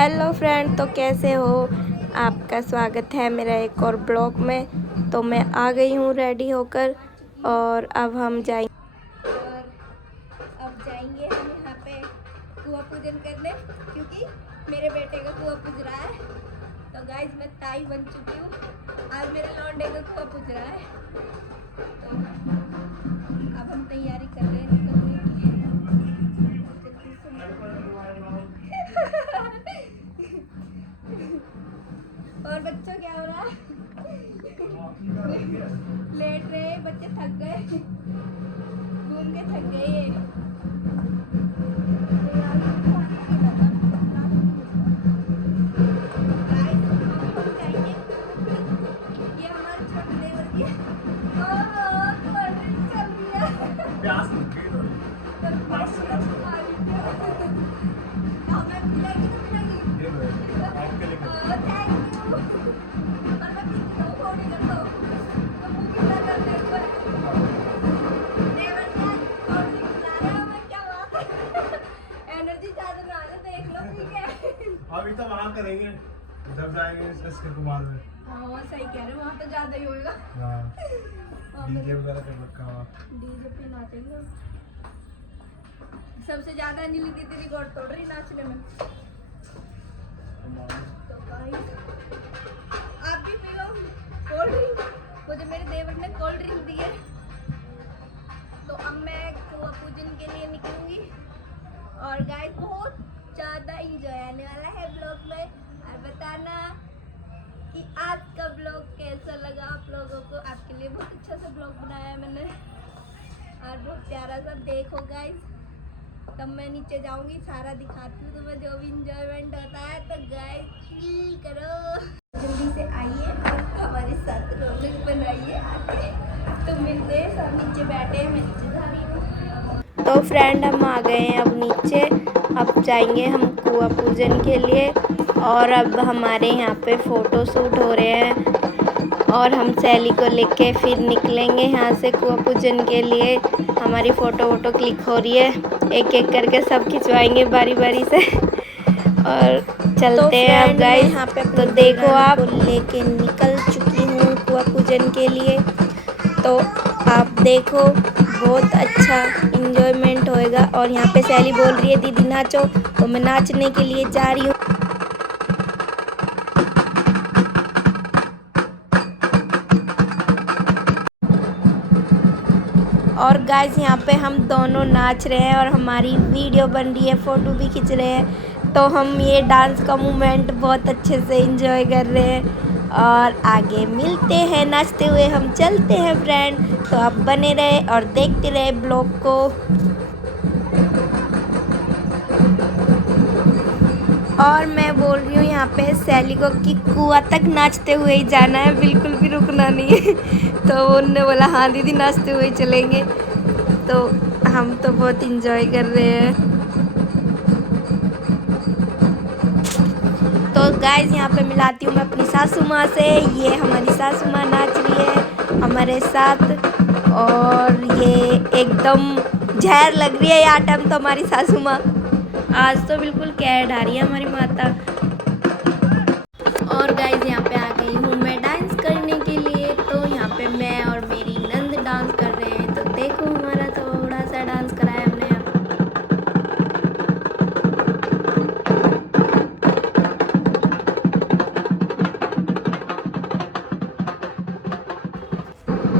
Hello friend, तो कैसे हो। आपका स्वागत है मेरा एक और ब्लॉग में। तो मैं आ गई हूँ रेडी होकर और अब हम जाएंगे हम यहाँ पे कुआं पूजन करने, क्योंकि मेरे बेटे का कुआं पूज रहा है। तो गाइस मैं ताई बन चुकी हूँ, आज मेरे लौंडे का कुआं पूज रहा है। तो अब हम तैयारी कर रहे हैं निकलने की। और बच्चों क्या हो रहा है? लेट रहे बच्चे, थक गए, घूम के थक गए ये। ये हमारे छोटे देवर की चल रही है। हमें पिलाएगी तो पिलाएगी। Thank you. और मैं पीती हूँ, फोड़ी कर दो तो मुंह कितना करने को है। देवर ने कोल्ड ड्रिंक पिला रहे हो, मैं क्या बात है। एनर्जी ज्यादा ना आ जाए, देख लो, ठीक है। अभी तो वहाँ करेंगे जब जाएंगे एसके कुमार में। हाँ सही कह रहे हो, वहाँ तो ज्यादा ही होएगा। हाँ डीजे वगैरह कर रखा हुआ, डीजे पे नाचेंगे। सबसे ज्यादा अंजलि दीदी रिकॉर्ड तोड़ रही नाचने में। तो गाइस आप भी पी लो कोल्ड ड्रिंक। मुझे मेरे देवर ने कोल्ड ड्रिंक दी है। तो अब मैं कुआं पूजन के लिए निकलूंगी और गाइस बहुत ज्यादा इंजॉय आने वाला है ब्लॉग में। और बताना कि आज का ब्लॉग कैसा लगा आप लोगों को। आपके लिए बहुत अच्छा सा ब्लॉग बनाया है मैंने और बहुत प्यारा सा। देखो गाइस, तब मैं नीचे जाऊंगी, सारा दिखाती हूँ तुम्हें जो भी इंजॉयमेंट होता है। तो गाइस चिल करो, जल्दी से आइए और हमारे साथ रौनक बनाइए आके। तो मिलते हैं, सब नीचे बैठे हैं, मैं नीचे जा रही हूँ। तो फ्रेंड हम आ गए हैं अब नीचे। अब जाएंगे हम कुआं पूजन के लिए और अब हमारे यहाँ पे फ़ोटो शूट हो रहे हैं और हम सैली को लेके फिर निकलेंगे यहाँ से कुआं पूजन के लिए। हमारी फ़ोटो क्लिक हो रही है, एक एक करके सब खिंचवाएंगे बारी बारी से और चलते हैं अब गाइस। तो देखो आप लेके निकल चुकी हूँ कुआं पूजन के लिए। तो आप देखो बहुत अच्छा इंजॉयमेंट होएगा। और यहाँ पे सैली बोल रही है दीदी नाचो, तो मैं नाचने के लिए जा रही हूँ। और गाइस यहाँ पे हम दोनों नाच रहे हैं और हमारी वीडियो बन रही है, फ़ोटो भी खींच रहे हैं। तो हम ये डांस का मोमेंट बहुत अच्छे से एंजॉय कर रहे हैं और आगे मिलते हैं नाचते हुए। हम चलते हैं फ्रेंड, तो आप बने रहे और देखते रहे ब्लॉग को। और मैं बोल रही हूँ यहाँ पे सैली को कि कुआं तक नाचते हुए ही जाना है, बिल्कुल भी रुकना नहीं है। तो उन्होंने बोला हाँ दीदी नाचते हुए ही चलेंगे। तो हम तो बहुत इंजॉय कर रहे हैं। तो गाइस यहाँ पे मिलाती हूँ मैं अपनी सासू माँ से। ये हमारी सासू माँ नाच रही है हमारे साथ और ये एकदम जहर लग रही है यार टाइम तो हमारी सासू माँ। आज तो बिल्कुल कैर ढा रही है हमारी माता। और गाइस यहाँ पे आ गई हूँ मैं डांस करने के लिए। तो यहाँ पे मैं और मेरी नंद डांस कर रहे हैं। तो देखो हमारा थोड़ा सा डांस कराया हमने यहाँ पे।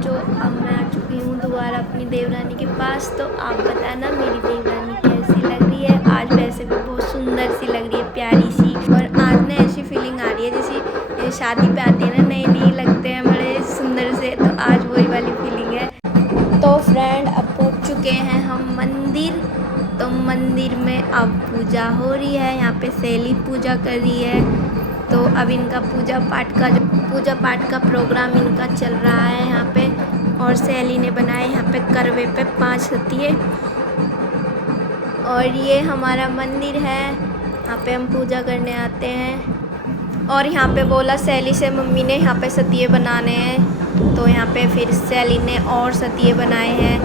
जो अब मैं आ चुकी हूँ दोबारा अपनी देवरानी के पास। तो आप बताना मेरी देवरानी कैसी लग रही है। आज वैसे भी बहुत सुंदर सी लग रही है, प्यारी सी। और आज ना ऐसी फीलिंग आ रही है जैसे शादी पे आते हैं ना, नए नए लगते हैं बड़े सुंदर से। तो आज वही वाली फीलिंग है। तो फ्रेंड अब पहुँच चुके हैं हम मंदिर। तो मंदिर में अब पूजा हो रही है। यहाँ पे सैली पूजा कर रही है। तो अब इनका पूजा पाठ का प्रोग्राम इनका चल रहा है यहाँ पे। और सैली ने बनाए यहाँ पे करवे पे 5 सतिये। और ये हमारा मंदिर है, यहाँ पे हम पूजा करने आते हैं। और यहाँ पे बोला सैली से मम्मी ने यहाँ पे सतिये बनाने हैं। तो यहाँ पे फिर सैली ने और सतिये बनाए हैं।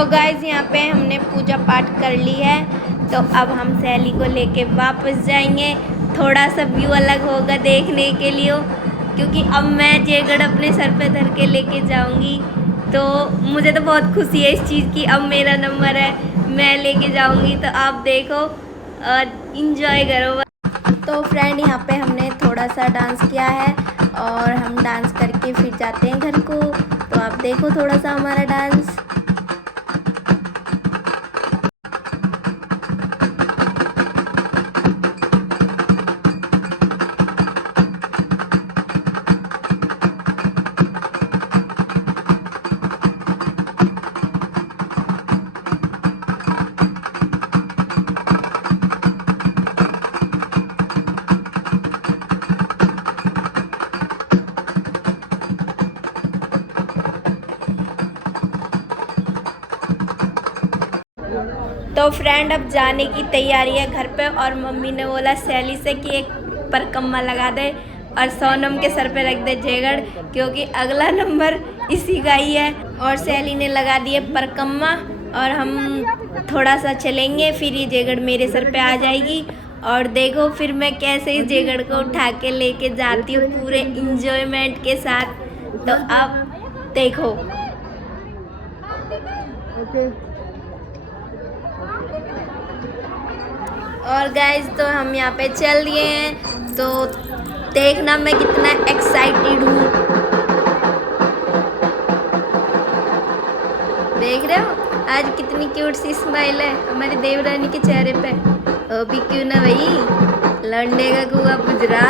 तो गाइज यहाँ पे हमने पूजा पाठ कर ली है, तो अब हम सहेली को लेके वापस जाएंगे। थोड़ा सा व्यू अलग होगा देखने के लिए, क्योंकि अब मैं जयगढ़ अपने सर पे धर के लेके जाऊंगी। तो मुझे तो बहुत खुशी है इस चीज़ की, अब मेरा नंबर है, मैं लेके जाऊंगी। तो आप देखो और इंजॉय करो। तो फ्रेंड यहाँ पे हमने थोड़ा सा डांस किया है और हम डांस करके फिर जाते हैं घर को। तो आप देखो थोड़ा सा हमारा डांस। तो फ्रेंड अब जाने की तैयारी है घर पे, और मम्मी ने बोला सैली से कि एक परकम्मा लगा दे और सोनम के सर पे रख दे जयगढ़, क्योंकि अगला नंबर इसी का ही है। और सैली ने लगा दिए परकम्मा और हम थोड़ा सा चलेंगे, फिर ये जयगढ़ मेरे सर पे आ जाएगी। और देखो फिर मैं कैसे इस जयगढ़ को उठा के लेके जाती हूँ पूरे इंजॉयमेंट के साथ। तो अब देखो। और गाइज तो हम यहाँ पे चल दिए हैं, तो देखना मैं कितना एक्साइटेड हूँ। देख रहे हो आज कितनी क्यूट सी स्माइल है हमारी देवरानी के चेहरे पे। अभी क्यों ना भाई, लौंडे का कुआ पुजरा।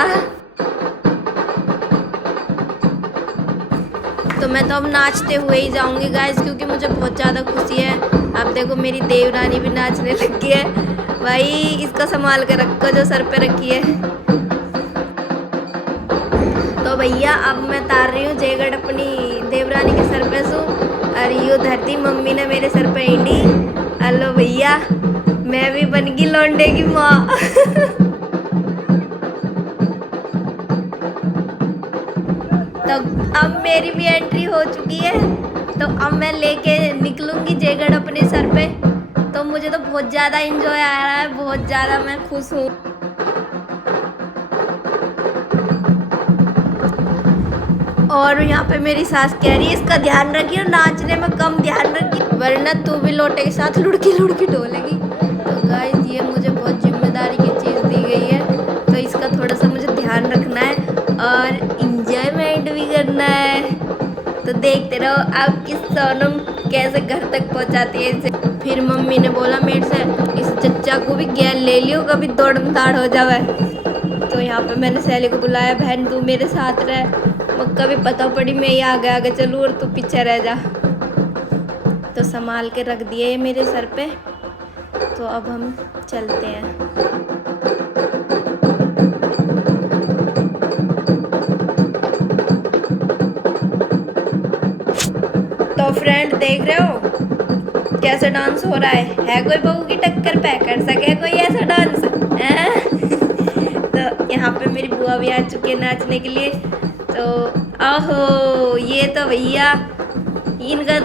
तो मैं तो अब नाचते हुए ही जाऊंगी गाइस, क्योंकि मुझे बहुत ज़्यादा खुशी है। अब देखो मेरी देवरानी भी नाचने लगी है। भाई इसको संभाल के रखो जो सर पे रखी है। तो भैया अब मैं तार रही हूँ जयगढ़ अपनी देवरानी के सर पे सू, और यो धरती मम्मी ने मेरे सर पे इंडी। हेलो भैया, मैं भी बन गई लौंडे की माँ। तो अब मेरी भी एंट्री हो चुकी है, तो अब मैं लेके निकलूंगी जयगढ़ अपने सर पे। तो मुझे तो बहुत ज़्यादा इंजॉय आ रहा है, बहुत ज़्यादा मैं खुश हूँ। और यहाँ पे मेरी सास कह रही है इसका ध्यान रखिए, नाचने में कम ध्यान रखिए, वरना तू भी लोटे के साथ लुढ़की लुढ़की डोलेगी। तो गाइस ये मुझे बहुत जिम्मेदारी की चीज़ दी गई है, तो इसका थोड़ा सा मुझे ध्यान रखना है और इंजॉयमेंट भी करना है। तो देखते रहो आप किस सोनम कैसे घर तक पहुँचाती है इसे। फिर मम्मी ने बोला मेरे से इस चच्चा को भी गैर ले लियो, कभी दौड़म दाड़ हो जावे। तो यहाँ पे मैंने सहेली को बुलाया, बहन तू मेरे साथ रह, मक्का भी पता पड़ी मैं ही आगे आगे चलूँ और तू पीछे रह जा। तो संभाल के रख दिए मेरे सर पे। तो अब हम चलते हैं। तो फ्रेंड देख रहे हो कैसे डांस हो रहा है कोई बहू की टक्कर पे कर सके कोई ऐसा डांस तो यहाँ पे मेरी बुआ भी आ चुकी है नाचने के लिए। तो आहो ये तो भैया इनका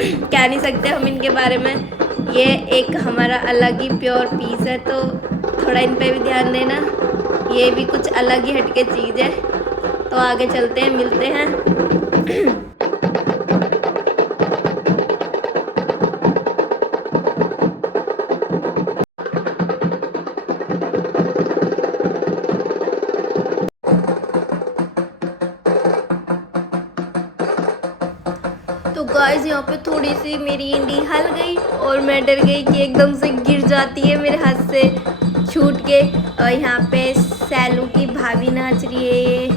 कह नहीं सकते हम इनके बारे में, ये एक हमारा अलग ही प्योर पीस है। तो थोड़ा इन पे भी ध्यान देना, ये भी कुछ अलग ही हटके चीज़ है। तो आगे चलते हैं, मिलते हैं। तो गाइस यहाँ पे थोड़ी सी मेरी इंडी हल गई और मैं डर गई कि एकदम से गिर जाती है मेरे हाथ से छूट के। और यहाँ पे सैलू की भाभी नाच रही है ये।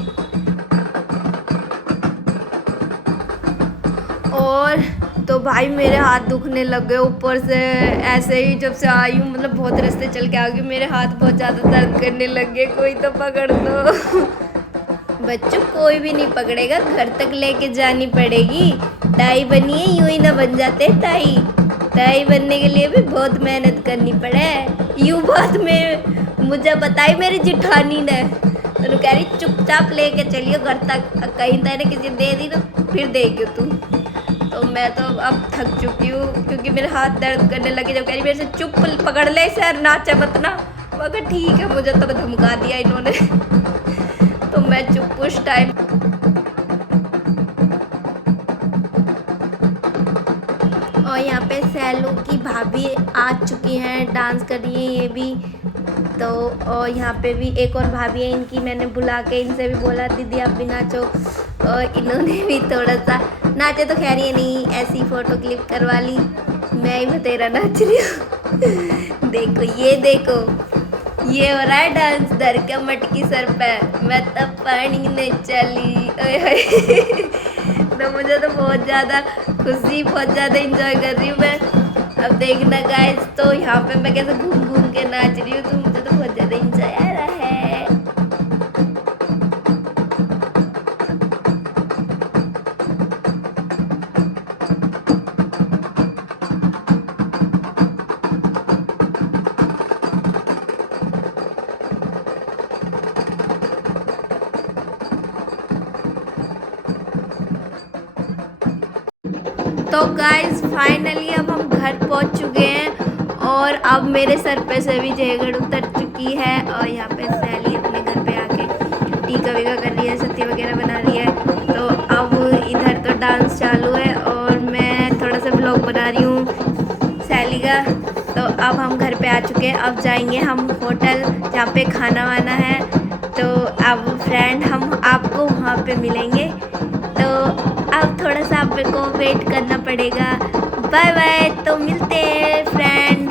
और तो भाई मेरे हाथ दुखने लग गए ऊपर से, ऐसे ही जब से आई हूँ मतलब बहुत रास्ते चल के आ गई, मेरे हाथ बहुत ज़्यादा दर्द करने लग गए। कोई तो पकड़ दो। बच्चों कोई भी नहीं पकड़ेगा, घर तक लेके जानी पड़ेगी। ताई बनिए यूं ही ना बन जाते ताई, ताई बनने के लिए भी बहुत मेहनत करनी पड़े। यूं बात में मुझे बताई मेरी जिठानी ने, तो कह रही चुपचाप लेके चलियो घर तक, कहीं तरह किसी दे दी तो फिर देगी तू। तो मैं तो अब थक चुकी हूँ क्योंकि मेरे हाथ दर्द करने लगे। जब कह रही मेरे से चुप पकड़ ले सर, नाचा मत ना। मगर ठीक है, मुझे तो धमका दिया इन्होंने तो मैं चुप उस टाइम। और यहाँ पे सैलू की भाभी आ चुकी हैं, डांस कर रही है ये भी। तो और यहाँ पे भी एक और भाभी है इनकी, मैंने बुला के इनसे भी बोला दीदी आप भी नाचो, और इन्होंने भी थोड़ा सा नाचे। तो खैर ये नहीं, ऐसी फ़ोटो क्लिक करवा ली। मैं ही बतेरा नाच रही हूँ देखो ये देखो, ये हो रहा है डांस धर के मटकी सर पे, मैं तब पानी में चली तो मुझे तो बहुत ज़्यादा खुशी, बहुत ज़्यादा इंजॉय कर रही हूँ मैं। अब देखना गाइस, तो यहाँ पे मैं कैसे घूम घूम के नाच रही हूँ, तो मुझे तो बहुत ज़्यादा इंजॉय आ रहा है। तो गाइस फाइनली अब हम घर पहुंच चुके हैं और अब मेरे सर पे से भी जयगढ़ उतर चुकी है। और यहाँ पे सैली अपने घर पे आके टीका वीका कर रही है, सत्ती वगैरह बना रही है। तो अब इधर तो डांस चालू है और मैं थोड़ा सा ब्लॉग बना रही हूँ सैली का। तो अब हम घर पे आ चुके हैं, अब जाएंगे हम होटल जहाँ पे खाना वाना है। तो अब फ्रेंड हम आपको वहाँ पे मिलेंगे, तो अब थोड़ा सा आप को वेट करना पड़ेगा। बाय बाय, तो मिलते हैं फ्रेंड।